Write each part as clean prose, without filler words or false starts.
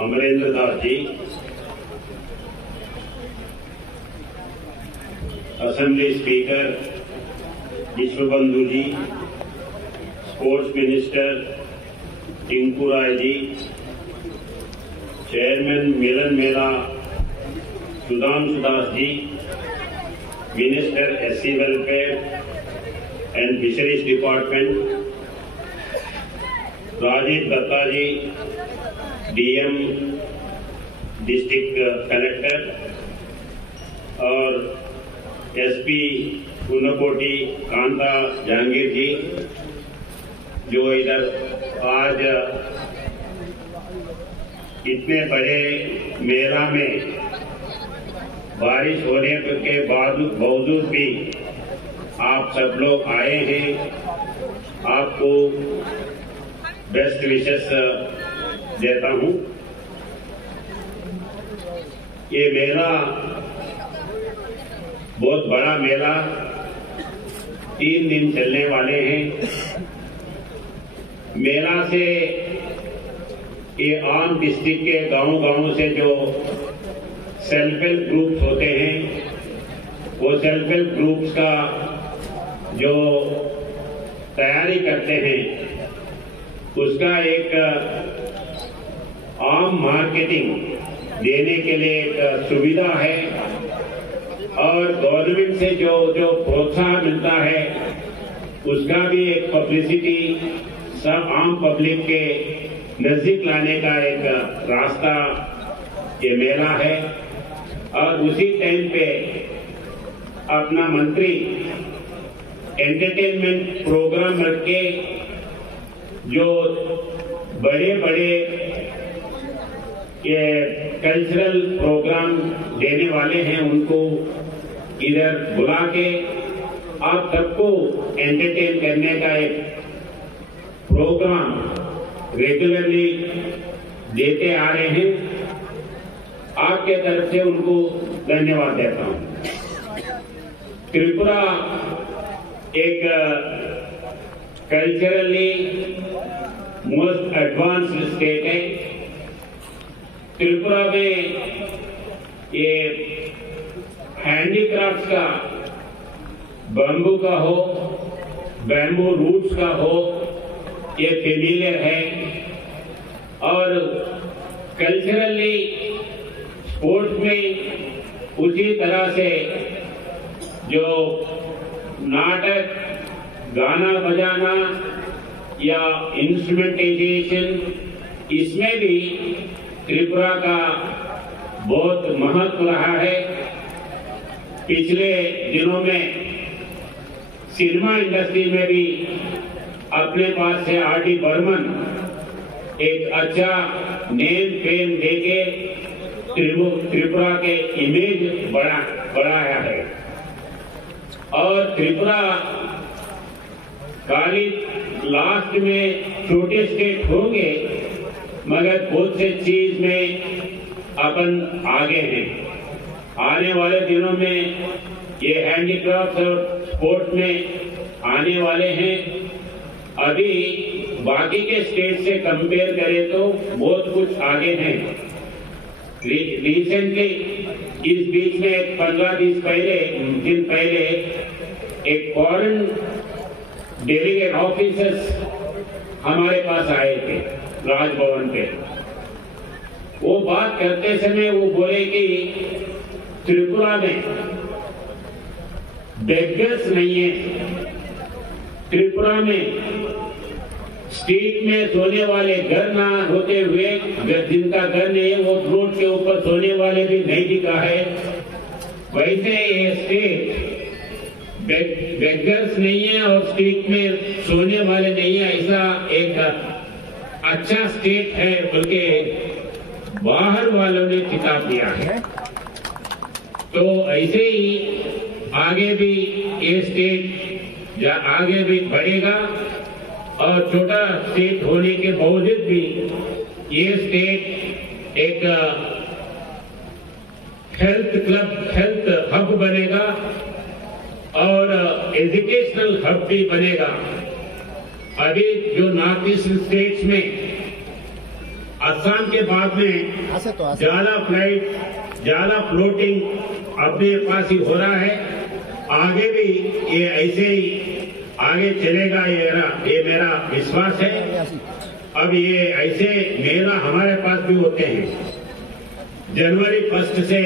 Amarendra Das ji, assembly speaker Vishwabandhu ji, sports minister Tinku Rai ji, chairman Milan Mela Sudhanshu Das ji, minister SC welfare and fisheries department Rajiv Datta ji, DM district collector और SP Unakoti Kanta Jahangir ji, जो इधर आज इतने बड़े मेला में बारिश होने के बावजूद भी आप सब लोग आए हैं। आपको बेस्ट विशेस देता हूं। ये मेला बहुत बड़ा मेला 3 दिन चलने वाले हैं। मेला से ये आम डिस्ट्रिक्ट के गांव से जो सेल्फ हेल्प ग्रुप्स होते हैं, वो सेल्फ हेल्प ग्रुप्स का जो तैयारी करते हैं, उसका एक आम मार्केटिंग देने के लिए एक सुविधा है और गवर्नमेंट से जो प्रोत्साहन मिलता है, उसका भी एक पब्लिसिटी सब आम पब्लिक के नजदीक लाने का एक रास्ता ये मेला है। और उसी टाइम पे अपना मंत्री एंटरटेनमेंट प्रोग्राम रख के जो बड़े बड़े ये कल्चरल प्रोग्राम देने वाले हैं, उनको इधर बुला के आप सबको एंटरटेन करने का एक प्रोग्राम रेगुलरली देते आ रहे हैं। आपके तरफ से उनको धन्यवाद देता हूं। त्रिपुरा एक कल्चरली मोस्ट एडवांस्ड स्टेट है। त्रिपुरा में ये हैंडीक्राफ्ट का, बम्बू का हो, बैम्बू रूट्स का हो, ये फेमिलियर है। और कल्चरली स्पोर्ट्स में उसी तरह से जो नाटक, गाना बजाना या इंस्ट्रूमेंटेशन, इसमें भी त्रिपुरा का बहुत महत्व रहा है। पिछले दिनों में सिनेमा इंडस्ट्री में भी अपने पास से आर.डी. बर्मन एक अच्छा नेम फेम देके त्रिपुरा के इमेज बढ़ाया है। और त्रिपुरा खाली लास्ट में छोटे स्टेट होंगे, मगर बहुत से चीज में अपन आगे हैं। आने वाले दिनों में ये हैंडीक्राफ्ट और स्पोर्ट्स में आने वाले हैं। अभी बाकी के स्टेट से कंपेयर करें तो बहुत कुछ आगे हैं। रिसेंटली इस बीच में 15 दिन पहले एक फॉरेन डेलीगेट ऑफिसर्स हमारे पास आए थे राजभवन पे। वो बात करते समय वो बोले कि त्रिपुरा में बेगर्स नहीं है। त्रिपुरा में स्ट्रीट में सोने वाले घर ना होते हुए, जिनका घर नहीं है वो रोड के ऊपर सोने वाले भी नहीं दिखा है। वैसे ये स्टेट बेगर्स नहीं है और स्ट्रीट में सोने वाले नहीं है, ऐसा एक अच्छा स्टेट है, बल्कि बाहर वालों ने खिताब दिया है। तो ऐसे ही आगे भी ये स्टेट आगे भी बढ़ेगा और छोटा स्टेट होने के बावजूद भी ये स्टेट एक हेल्थ हब बनेगा और एजुकेशनल हब भी बनेगा। अभी जो नॉर्थ ईस्ट स्टेट्स में असम के बाद में जाला फ्लोटिंग अपने पास ही हो रहा है। आगे भी ये ऐसे ही आगे चलेगा, ये मेरा विश्वास है। अब ये ऐसे मेला हमारे पास भी होते हैं। जनवरी 1 से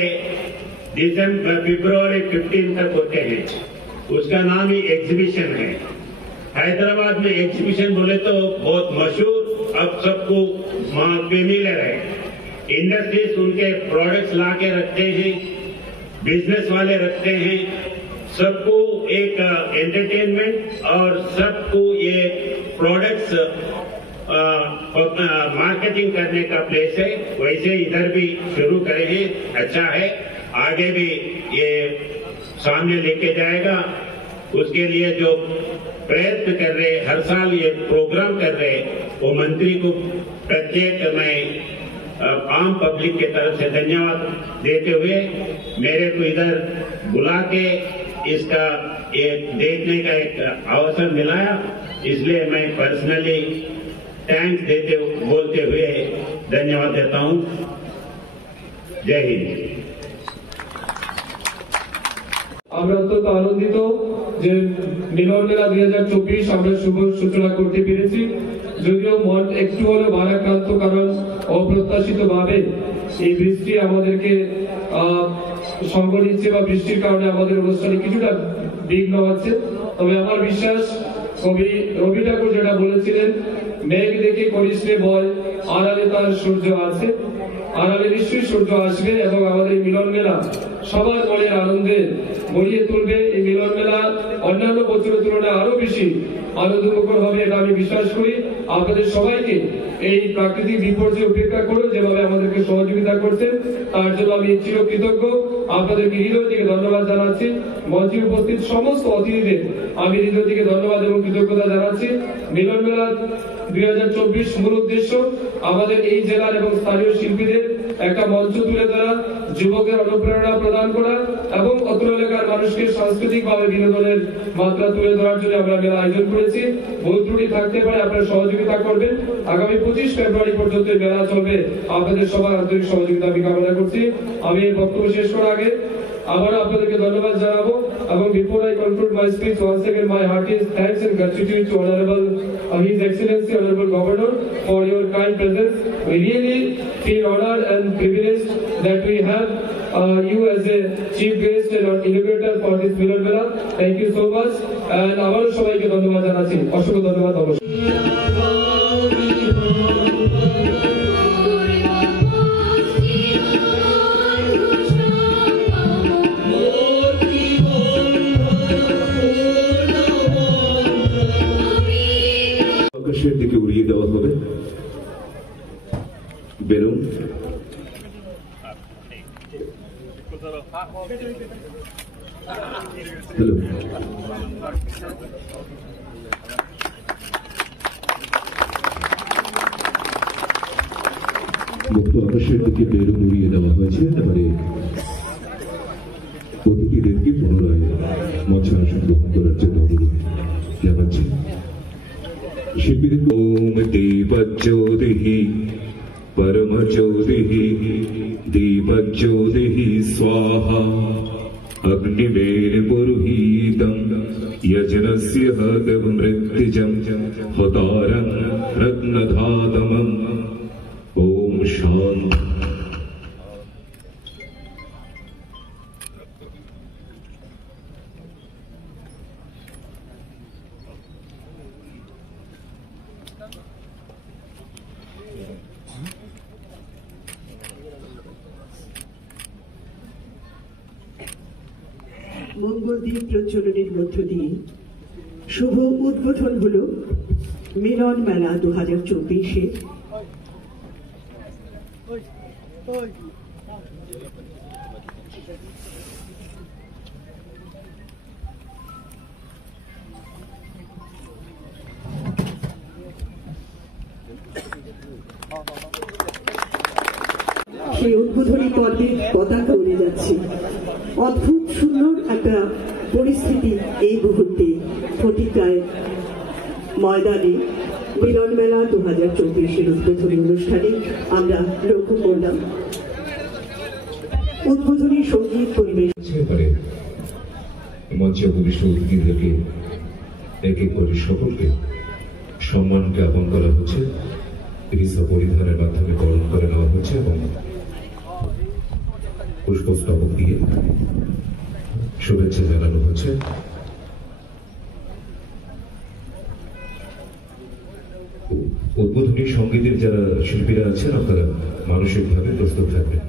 फरवरी 15 तक होते हैं। उसका नाम ही एग्जीबिशन है। हैदराबाद में एग्जीबिशन बोले तो बहुत मशहूर, अब सबको फेमिलियर है। इंडस्ट्रीज उनके प्रोडक्ट्स ला के रखते हैं, बिजनेस वाले रखते हैं, सबको एक एंटरटेनमेंट और सबको ये प्रोडक्ट्स मार्केटिंग करने का प्लेस है। वैसे इधर भी शुरू करेंगे, अच्छा है। आगे भी ये सामने लेके जाएगा। उसके लिए जो प्रयत्न कर रहे, हर साल ये प्रोग्राम कर रहे, वो मंत्री को प्रत्येक मैं आम पब्लिक के तरफ से धन्यवाद देते हुए मेरे को इधर बुला के इसका एक देखने का एक अवसर मिलाया, इसलिए मैं पर्सनली थैंक्स बोलते हुए धन्यवाद देता हूं। जय हिंद। আমরা অত্যন্ত আনন্দিত যে মিলন মেলা 2024 আমরা শুভ সূচনা করতে পেরেছি। যদিও মন একটু হলেও ভারাক্রান্ত, কারণ অপ্রত্যাশিতভাবে এই বৃষ্টি আমাদেরকে সঙ্গ দিচ্ছে বা বৃষ্টির কারণে আমাদের অনুষ্ঠানে কিছুটা বিঘ্ন হচ্ছে। তবে আমার বিশ্বাস কবি রবি ঠাকুর যেটা বলেছিলেন, মেঘ দেখে করিস রে ভয়, আড়ালে তার সূর্য আছে। আড়ালে নিশ্চয়ই সূর্য আসবে এবং আমাদের মিলন মেলা সবার মনের আনন্দে ভরিয়ে তুলবে। এই মিলন মেলা অন্যান্য বছরের তুলনায় আরো বেশি আনন্দমুখর হবে, এটা আমি বিশ্বাস করি। আপনাদের সবাইকে এই প্রাকৃতিক বিপর্যয় উপেক্ষা করে যেভাবে আমাদেরকে সহযোগিতা করছেন তার জন্য আমি চিরকৃতজ্ঞ। আপনাদেরকে হৃদয় থেকে ধন্যবাদ জানাচ্ছি। মঞ্চে উপস্থিত সমস্ত অতিথিদের আমি হৃদয় থেকে ধন্যবাদ এবং কৃতজ্ঞতা জানাচ্ছি। মিলন মেলা 2024 মূল উদ্দেশ্য আমাদের এই জেলার এবং স্থানীয় শিল্পীদের একটা মঞ্চ তুলে ধরা, যুবকের অনুপ্রেরণা প্রদান করা এবং অত্র এলাকার মানুষকে সাংস্কৃতিক ভাবে বিনোদনের মাত্রা তুলে ধরার জন্য আমরা মেলা আয়োজন করেছি। ভুল ত্রুটি থাকতে পারে, আপনারা সহযোগিতা করবেন। আগামী 25 ফেব্রুয়ারি পর্যন্ত মেলা চলবে, আপনাদের সবার আন্তরিক সহযোগিতা আমি কামনা করছি। আমি এই বক্তব্য শেষ করার আগে আবার আপনাদেরকে ধন্যবাদ জানাবো এবং before I conclude my speech, once again my heartiest thanks and gratitude to Honorable His Excellency Honorable Governor for your kind presence. We really feel honored and privileged that we have you as a chief guest and innovator for this Milan Mela. Thank you so much and আবারও সবাইকে ধন্যবাদ জানাচ্ছি। অসংখ্য ধন্যবাদ। আকাশের দিকে উড়িয়ে দেওয়া হবে বেলুন। হ্যালো, মুক্ত আকাশের দিকে বেলুন উড়িয়ে দেওয়া হয়েছে। এবারে অতিথিদেরকে পুনরায় মঞ্চে আসন গ্রহণ করার জন্য অনুরোধ জানাচ্ছি। শিল্পীদের ওম দীপজ্যোতিহি परमज्योतिहि दीपज्योतिहि स्वाहा अग्निवेन पुरोहितं यजनस्य हतमृत्युजं होतारं रत्नधातमम् ओम शांति। মঙ্গলদ্বীপ প্রচলনের মধ্য দিয়ে শুভ উদ্বোধন হল মিলন মেলা 2024-এর। সেই উদ্বোধনী পর্বে পতাকা উড়ে যাচ্ছে। অদ্ভুত সুন্দর একটা পরিস্থিতি এই মুহূর্তে ফটিকায় ময়দানে মিলন মেলা 2024-এর উদ্বোধনী অনুষ্ঠানে আমরা লক্ষ্য করলাম উদ্বোধনী সঙ্গীত পরিবেশ এবারে মঞ্চে উপবিষ্ট অতিথিদেরকে এক এক করে সকলকে সম্মান জ্ঞাপন করা হচ্ছে, রিসা পরিধানের মাধ্যমে বরণ করে নেওয়া হচ্ছে এবং পুষ্পস্তবক দিয়ে শুভেচ্ছা জানানো হচ্ছে। উদ্বোধনী সঙ্গীতের যারা শিল্পীরা আছেন আপনারা মানসিকভাবে প্রস্তুত থাকবেন।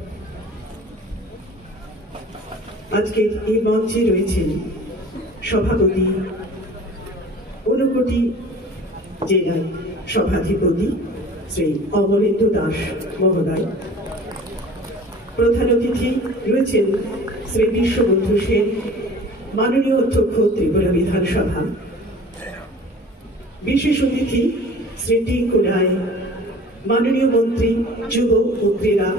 আজকে এই মঞ্চে রয়েছেন সভাপতি, ঊনকোটি জেলার সভাধিপতি শ্রী অমরেন্দু দাস মহোদয়। প্রধান অতিথি রয়েছেন শ্রী বিশ্ববন্ধু সেন, মাননীয় অধ্যক্ষ ত্রিপুরা বিধানসভা। বিশেষ অতিথি শ্রী টিঙ্কু রায়, মাননীয় মন্ত্রী যুব ও ক্রীড়া,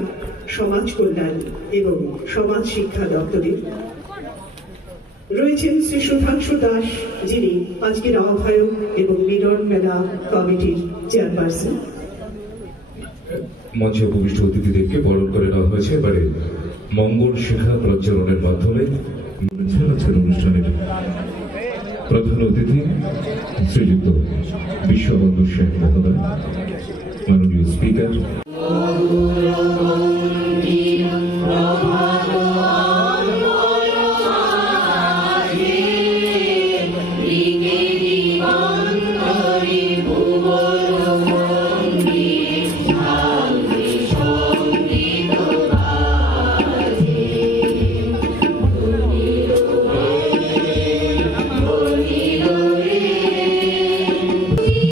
সমাজ কল্যাণ এবং সমাজ শিক্ষা দপ্তরের। রয়েছেন শ্রী সুধাংশু দাস, যিনি আজকের আহ্বায়ক এবং মিলন মেলা কমিটির চেয়ারপারসন। মঞ্চে উপবিষ্ট অতিথিদেরকে বরণ করে নেওয়া হয়েছে। এবারে মঙ্গল শিখা প্রজ্বলনের মাধ্যমে আজকের অনুষ্ঠানের প্রধান অতিথি শ্রীযুক্ত বিশ্ববন্ধু সেন মহোদয়, মাননীয় স্পিকার।